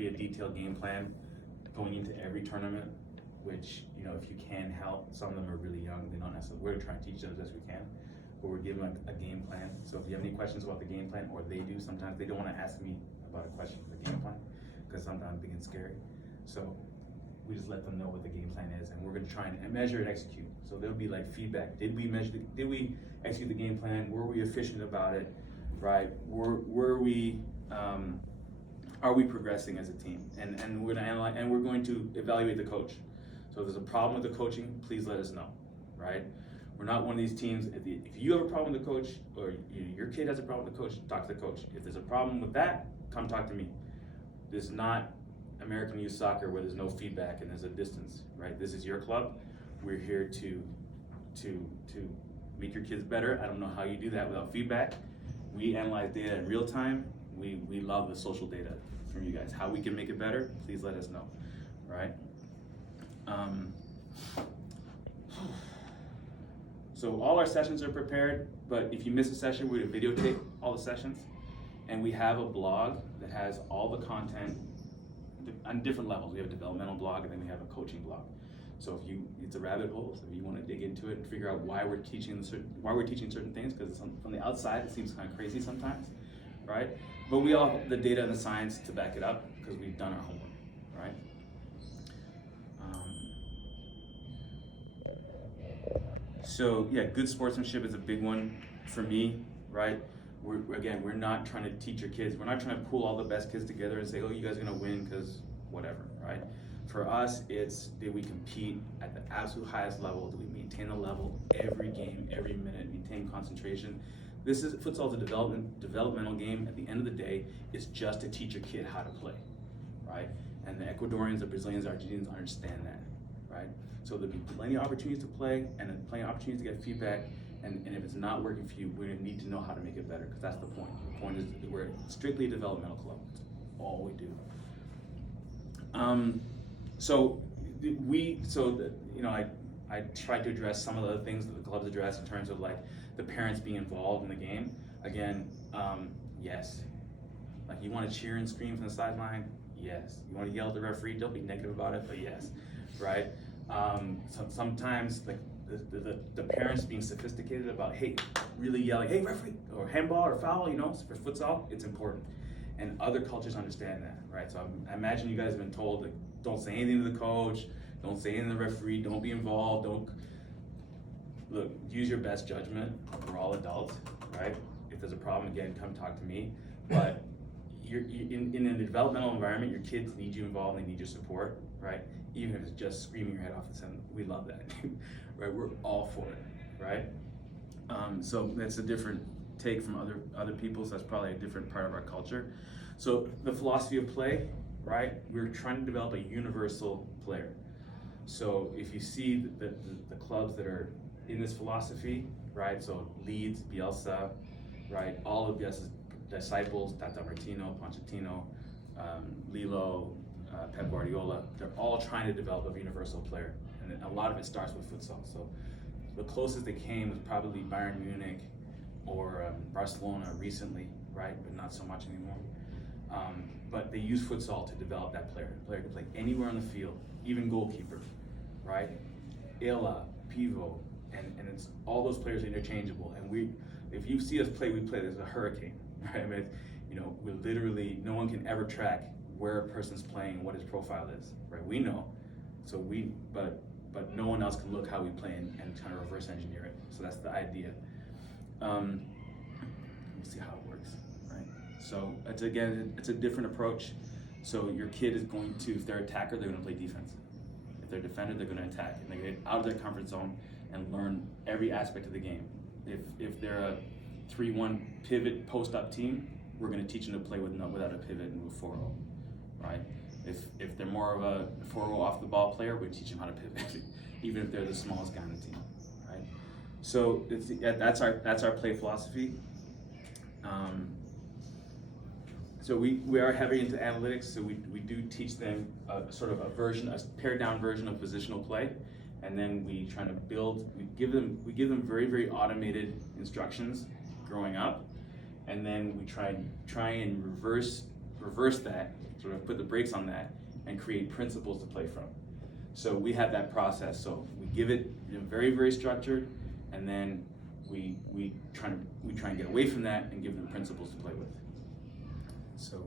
be a detailed game plan going into every tournament, which, you know, if you can help, some of them are really young, they don't necessarily, we're trying to teach them as best we can, but we're giving them a game plan. So if you have any questions about the game plan, or they do, sometimes they don't want to ask me about a question for the game plan, because sometimes it gets scary. So we just let them know what the game plan is, and we're going to try and measure and execute. So there'll be like feedback. Did we execute the game plan? Were we efficient about it? Right? Are we progressing as a team? And we're going to analyze, and we're going to evaluate the coach. So if there's a problem with the coaching, please let us know, right? We're not one of these teams, if you have a problem with the coach, or your kid has a problem with the coach, talk to the coach. If there's a problem with that, come talk to me. This is not American youth soccer where there's no feedback and there's a distance, right? This is your club. We're here to make your kids better. I don't know how you do that without feedback. We analyze data in real time. We love the social data from you guys. How we can make it better, please let us know, right? So all our sessions are prepared, but if you miss a session, we're gonna videotape all the sessions, and we have a blog that has all the content on different levels. We have a developmental blog, and then we have a coaching blog. So it's a rabbit hole. So if you want to dig into it and figure out why we're teaching certain things, because from the outside it seems kind of crazy sometimes, right? But we all have the data and the science to back it up because we've done our homework, right? So yeah, good sportsmanship is a big one for me, right? We're not trying to teach your kids. We're not trying to pull all the best kids together and say, oh, you guys are gonna win because whatever, right? For us, it's did we compete at the absolute highest level? Do we maintain the level every game, every minute, maintain concentration? Futsal's a developmental game. At the end of the day, it's just to teach your kid how to play, right? And the Ecuadorians, the Brazilians, the Argentinians understand that, right? So there'll be plenty of opportunities to play and then plenty of opportunities to get feedback. And if it's not working for you, we're gonna need to know how to make it better, because that's the point. The point is we're strictly a developmental club. That's all we do. I tried to address some of the things that the clubs address in terms of like the parents being involved in the game. Again, yes. Like you want to cheer and scream from the sideline? Yes. You want to yell at the referee? Don't be negative about it, but yes, right? Sometimes like the parents being sophisticated about, hey, really yelling, hey referee, or handball or foul, you know, for futsal, it's important. And other cultures understand that, right? So I imagine you guys have been told, like, don't say anything to the coach, don't say anything to the referee, don't be involved, look, use your best judgment. We're all adults, right? If there's a problem, again, come talk to me. But you're in a developmental environment, your kids need you involved, they need your support, right? Even if it's just screaming your head off the center, we love that, right? We're all for it, right? So that's a different take from other people, so that's probably a different part of our culture. So the philosophy of play, right? We're trying to develop a universal player. So if you see the clubs that are in this philosophy, right? So Leeds, Bielsa, right? All of Bielsa's disciples, Tata Martino, Pochettino, Lilo, Pep Guardiola, they're all trying to develop a universal player. And a lot of it starts with futsal. So the closest they came was probably Bayern Munich or Barcelona recently, right? But not so much anymore. But they use futsal to develop that player. The player can play anywhere on the field, even goalkeeper, right? Ela, Pivo, and it's all those players are interchangeable. And if you see us play, we play. There's a hurricane, right? I mean, you know, we literally, no one can ever track where a person's playing and what his profile is, right? We know, but no one else can look how we play and kind of reverse engineer it. So that's the idea. We'll see how it works, right? So it's a different approach. So your kid is going to, if they're an attacker, they're going to play defense. If they're a defender, they're going to attack, and they're going to get out of their comfort zone and learn every aspect of the game. If they're a 3-1 pivot post-up team, we're going to teach them to play without a pivot and move 4-0, right? If they're more of a 4-0 off the ball player, we teach them how to pivot, even if they're the smallest guy on the team, right? So that's our play philosophy. So we are heavy into analytics, so we do teach them a pared down version of positional play, and then we give them very, very automated instructions growing up, and then we try and reverse that sort of put the brakes on that and create principles to play from. So we have that process. So we give it, you know, very, very structured, and then we try and get away from that and give them principles to play with. So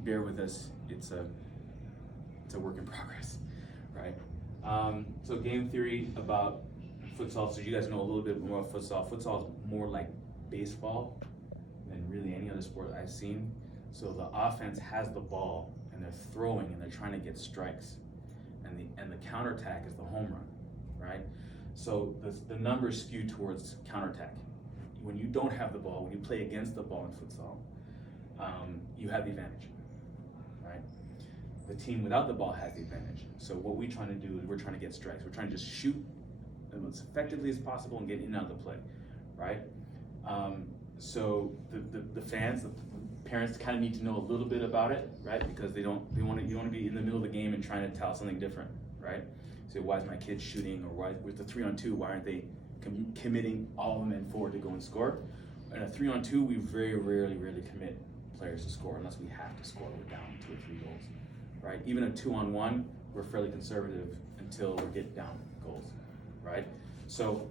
bear with us. It's a work in progress, right? So game theory about futsal. So you guys know a little bit more about futsal. Futsal is more like baseball than really any other sport I've seen. So the offense has the ball and they're throwing and they're trying to get strikes, and the counterattack is the home run, right? So the numbers skew towards counterattack. When you don't have the ball, when you play against the ball in futsal, you have the advantage, right? The team without the ball has the advantage. So what we're trying to do is we're trying to get strikes. We're trying to just shoot as effectively as possible and get in and out of the play, right? So the fans, the parents kind of need to know a little bit about it, right? Because you want to be in the middle of the game and trying to tell something different, right? So why is my kid shooting, or why with the 3-on-2, why aren't they committing all of them in forward to go and score? In a 3-on-2, we very rarely commit players to score unless we have to score. We're down 2 or 3 goals, right? Even a 2-on-1, we're fairly conservative until we get down goals, right? So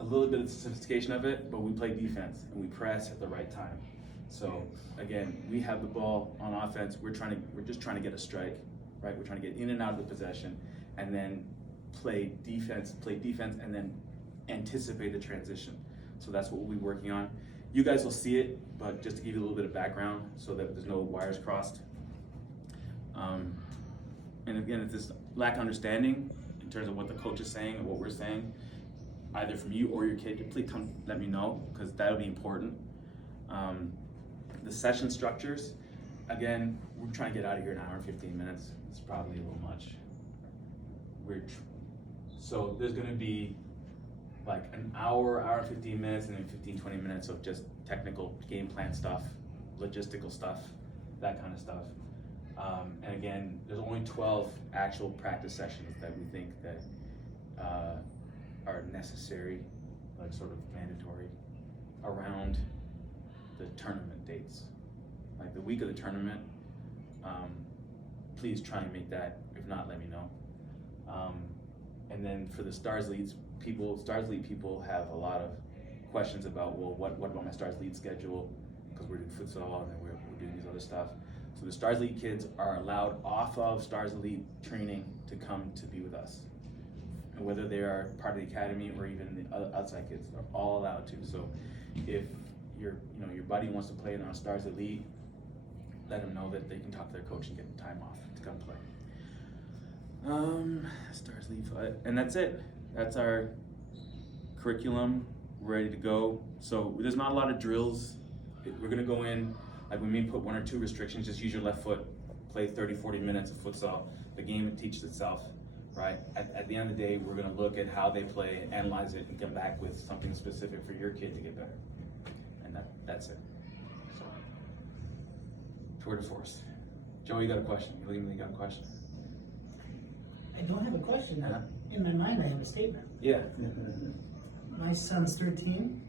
a little bit of the sophistication of it, but we play defense and we press at the right time. So again, we have the ball on offense. We're just trying to get a strike, right? We're trying to get in and out of the possession, and then play defense, and then anticipate the transition. So that's what we'll be working on. You guys will see it, but just to give you a little bit of background so that there's no wires crossed. And again, it's this lack of understanding in terms of what the coach is saying and what we're saying, either from you or your kid. Please come let me know, because that'll be important. The session structures, again, we're trying to get out of here in an hour and 15 minutes. It's probably a little much. So there's gonna be like an hour and 15 minutes, and then 15-20 minutes of just technical game plan stuff, logistical stuff, that kind of stuff. And again, there's only 12 actual practice sessions that we think that are necessary, like sort of mandatory, around the tournament dates. Like the week of the tournament, please try and make that. If not, let me know. And then for the Stars League people have a lot of questions about, well, what about my Stars League schedule? Because we're doing futsal and then we're doing these other stuff. So the Stars Elite kids are allowed off of Stars Elite training to come to be with us. And whether they are part of the academy or even the other outside kids, they're all allowed to. So if your buddy wants to play in our Stars Elite, let them know that they can talk to their coach and get time off to come play. Stars Elite, and that's it. That's our curriculum, ready to go. So there's not a lot of drills. We're gonna go in, like we may put 1 or 2 restrictions, just use your left foot, play 30-40 minutes of futsal. The game teaches itself, right? At the end of the day, we're gonna look at how they play, analyze it, and come back with something specific for your kid to get better. And that's it. So, tour de force. Joe, you got a question? You look at me, you got a question? I don't have a question. In my mind, I have a statement. Yeah. My son's 13,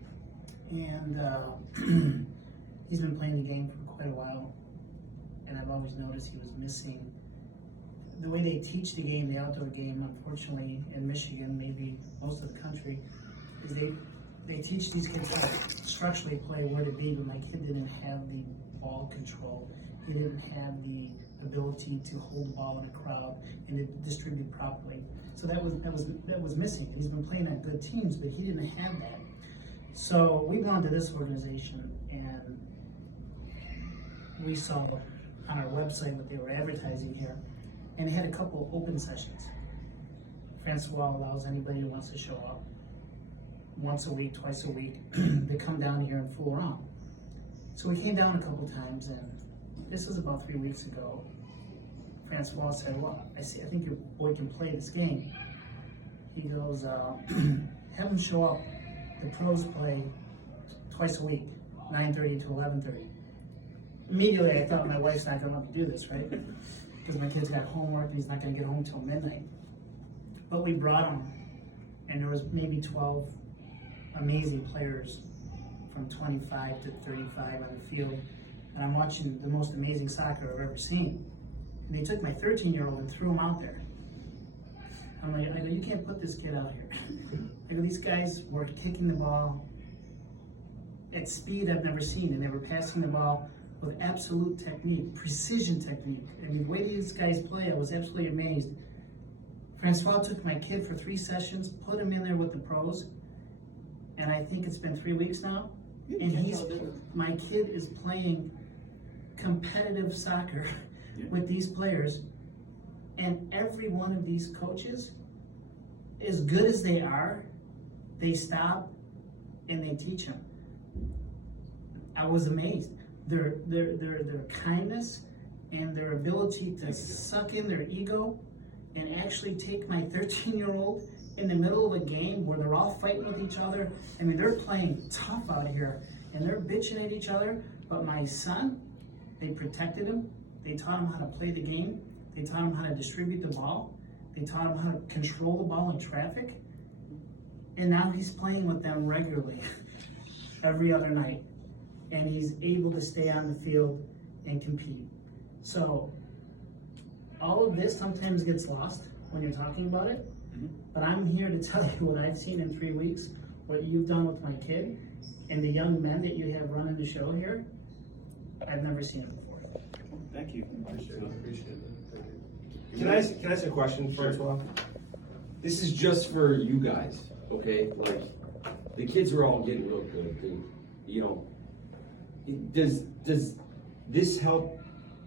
and he's been playing the game for quite a while, and I've always noticed he was missing the way they teach the game, the outdoor game. Unfortunately, in Michigan, maybe most of the country, is they teach these kids how to structurally play, where to be, but my kid didn't have the ball control. He didn't have the ability to hold the ball in a crowd and to distribute properly. So that was missing. He's been playing on good teams, but he didn't have that. So we belong to this organization, and we saw on our website what they were advertising here, and it had a couple open sessions. Francois allows anybody who wants to show up once a week, twice a week, to come down here and fool around. So we came down a couple times, and this was about 3 weeks ago. Francois said, well, I think your boy can play this game. He goes, have him show up. The pros play twice a week, 9:30 to 11:30. Immediately I thought my wife's not gonna want to do this, right? Because my kid's got homework and he's not gonna get home till midnight. But we brought him, and there was maybe 12 amazing players from 25 to 35 on the field. and I'm watching the most amazing soccer I've ever seen. And they took my 13-year-old and threw him out there. I'm like, I go, you can't put this kid out here. I go, these guys were kicking the ball at speed I've never seen, and they were passing the ball with absolute technique, precision technique. I mean, the way these guys play, I was absolutely amazed. Francois took my kid for 3 sessions, put him in there with the pros, and I think it's been 3 weeks now, and my kid is playing competitive soccer with these players, and every one of these coaches, as good as they are, they stop and they teach him. I was amazed. Their kindness and their ability to suck in their ego and actually take my 13-year-old in the middle of a game where they're all fighting with each other. I mean, they're playing tough out here and they're bitching at each other. But my son, they protected him. They taught him how to play the game. They taught him how to distribute the ball. They taught him how to control the ball in traffic. And now he's playing with them regularly every other night. And he's able to stay on the field and compete. So all of this sometimes gets lost when you're talking about it, but I'm here to tell you what I've seen in 3 weeks, what you've done with my kid, and the young men that you have running the show here. I've never seen it before. Thank you. Appreciate it. Can I ask a question, Francois? This is just for you guys, okay? Like, the kids are all getting real good, dude. You know, does this help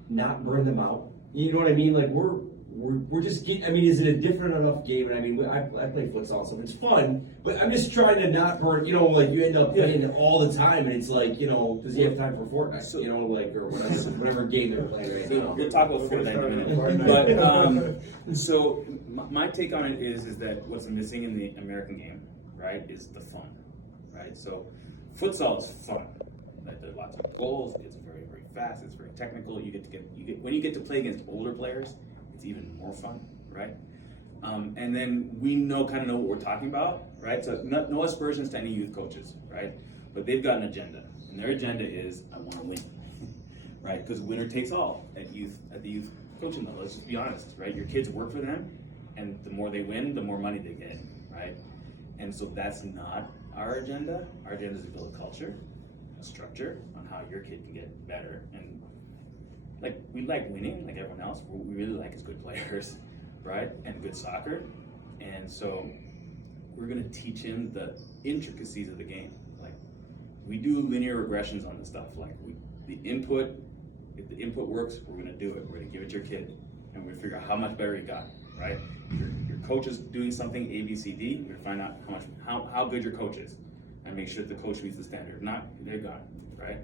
not burn them out? You know what I mean? Like, we're just getting, I mean, is it a different enough game? And I mean, I play futsal, so it's fun, but I'm just trying to not burn, you know, like you end up playing it all the time, and it's like, you know, does he have time for Fortnite? So, you know, like, or whatever game they're playing right now. We'll talk about Fortnite in a minute. But, so my take on it is that what's missing in the American game, right, is the fun, right? So futsal is fun. Like, there are lots of goals. It's very, very fast. It's very technical. When you get to play against older players, it's even more fun, right? And then we kind of know what we're talking about, right? So no aspersions to any youth coaches, right? But they've got an agenda, and their agenda is, I want to win, right? Because winner takes all at the youth coaching level. Let's just be honest, right? Your kids work for them, and the more they win, the more money they get, right? And so that's not our agenda. Our agenda is to build a culture, a structure on how your kid can get better. And like, we like winning like everyone else. What we really like is good players, right? And good soccer. And so we're gonna teach him the intricacies of the game. Like, we do linear regressions on the stuff. Like, if the input works, we're gonna do it. We're gonna give it to your kid, and we're gonna figure out how much better he got, right? Your coach is doing something A, B, C, D. We're gonna find out how good your coach is, and make sure that the coach meets the standard. If not, they're gone, right?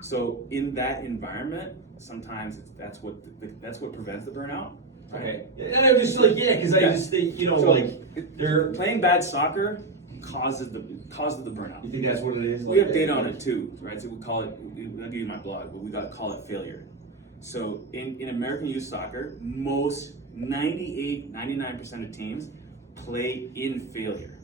So in that environment, sometimes that's what prevents the burnout. Right? Okay. And I'm just like, because I just think, you know, so, like, they're playing bad soccer causes the burnout. You think that's what it is? We have data on it too, right? So we call it, I'll give you my blog, but we got to call it failure. So in American youth soccer, most 99% of teams play in failure,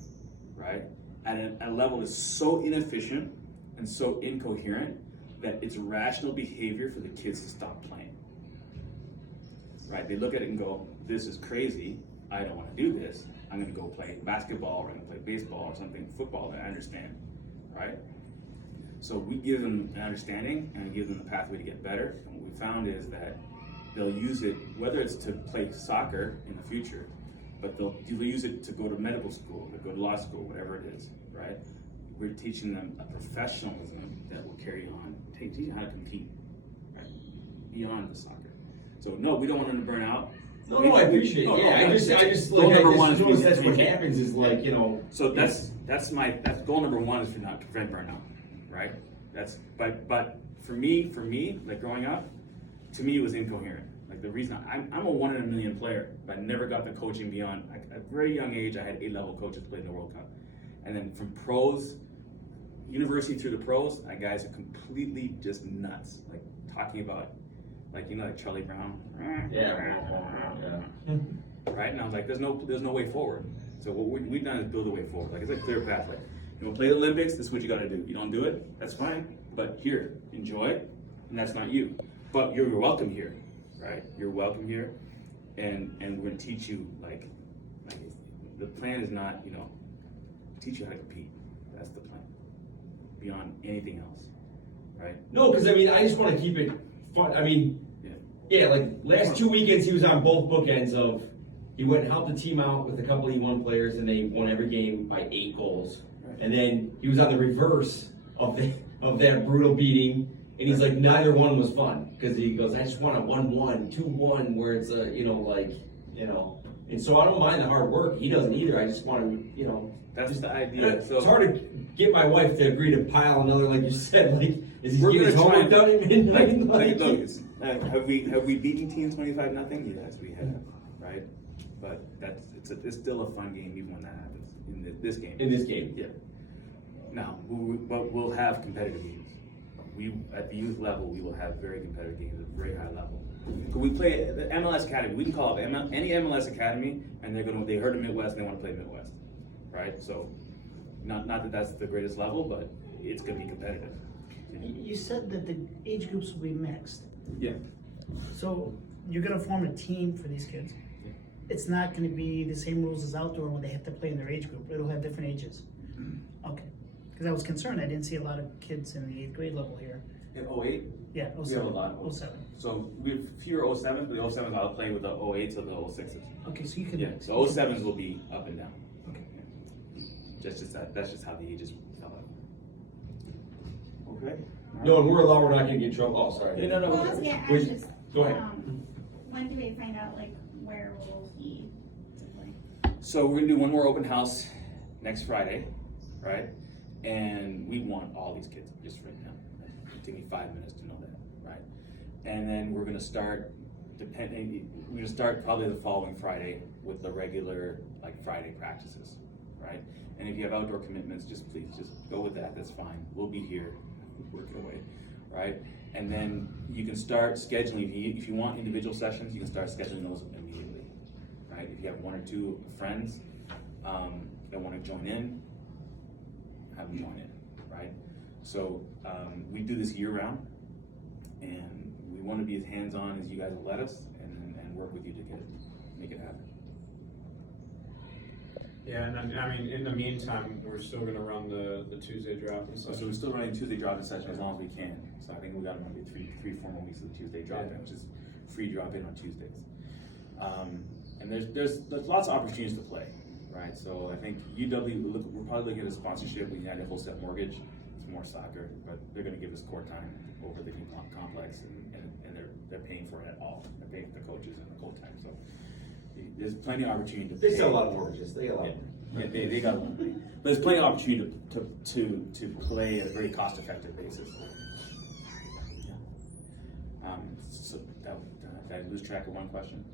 right? At a level that's so inefficient and so incoherent that it's rational behavior for the kids to stop playing. Right? They look at it and go, this is crazy. I don't want to do this. I'm going to go play basketball, or I'm going to play baseball or something, football that I understand. Right? So we give them an understanding and give them a pathway to get better. And what we found is that they'll use it, whether it's to play soccer in the future, but they'll use it to go to medical school, to go to law school, whatever it is. Right? We're teaching them a professionalism that will carry on, teaching how to compete, right? Beyond the soccer. So no, we don't want them to burn out. No, I appreciate it. I just goal like, number one is notice that's what happens is like, you know. So that's goal number one is to not prevent burnout, right? But for me, like growing up, to me it was incoherent. Like the reason I'm a 1 in a million player, but I never got the coaching beyond. Like, at a very young age, I had A-level coaches play in the World Cup, and then from pros, university through the pros, that guys are completely just nuts. Like talking about, like, you know, like Charlie Brown. Yeah. Right? And I was like, there's no way forward. So what we've done is build a way forward. Like, it's a clear pathway. You want to play the Olympics? This is what you got to do. You don't do it? That's fine. But here, enjoy it. and that's not you. But you're welcome here, right? You're welcome here, and we're gonna teach you like the plan is not, you know, teach you how to compete. That's the plan. Beyond anything else, right? No, because I mean, I just want to keep it fun. I mean, yeah, like last 2 weekends he was on both bookends of he went and helped the team out with a couple E1 players and they won every game by 8 goals. Right. And then he was on the reverse of that brutal beating, and he's like, neither one was fun because he goes, I just want a 1-1, 2-1 where it's a, you know, like, you know. And so I don't mind the hard work. He doesn't either. I just want to, you know. That's the idea. It's hard to get my wife to agree to pile another, like you said, like, is he We're getting his gonna homework try- done at midnight? Like, look, it's, have we beaten teams 25-0? Yes, we have, right? But it's still a fun game even when that happens in this game. In this game. Yeah. Now, but we'll have competitive games. We at the youth level, we will have very competitive games at a very high level. We play the MLS Academy. We can call up any MLS Academy, and they heard of Midwest and they want to play Midwest, right? So, not that that's the greatest level, but it's going to be competitive. You said that the age groups will be mixed. Yeah. So you're gonna form a team for these kids. Yeah. It's not gonna be the same rules as outdoor when they have to play in their age group. It'll have different ages. Okay. Because I was concerned. I didn't see a lot of kids in the 8th grade level here. In 08, Yeah, we have a lot. 07. So we have fewer 07s, but the 07s I'll play with the 08s or the 06s. Okay, so you can Yeah, mix. the 07s will be up and down. Okay. That's just how the ages fell out. Okay. No, and we're allowed, we're not gonna get in trouble. Oh, sorry. Yeah, no. Well, I was gonna ask Please, just, go ahead. when do we find out, like, where will he play? So we're gonna do one more open house next Friday, right? And we want all these kids just right now. It'll take me 5 minutes to know that, right? And then we're gonna start probably the following Friday with the regular like Friday practices, right? And if you have outdoor commitments, please just go with that. That's fine. We'll be here working away, right? And then you can start scheduling. If you want individual sessions, you can start scheduling those immediately, right? If you have 1 or 2 friends that want to join in, have them join in, right? So we do this year round, and we want to be as hands-on as you guys will let us, and work with you to make it happen. Yeah, and then, I mean, in the meantime, we're still gonna run the Tuesday draft and So stuff. we're still running Tuesday drop-in session as long as we can. So I think we got maybe three, 4 more weeks of the Tuesday drop-in, which is free drop-in on Tuesdays. And there's lots of opportunities to play, right? So I think UW, we're probably looking at a sponsorship with United Wholesale Mortgage. It's more soccer, but they're going to give us court time over the new complex, and they're paying for it all. They're paying for the coaches and the court time. So there's plenty of opportunity to They pay. sell a lot of mortgages. They got a lot. Yeah, they got a lot of money. But there's plenty of opportunity to play at a very cost-effective basis. Yeah. So did I lose track of one question?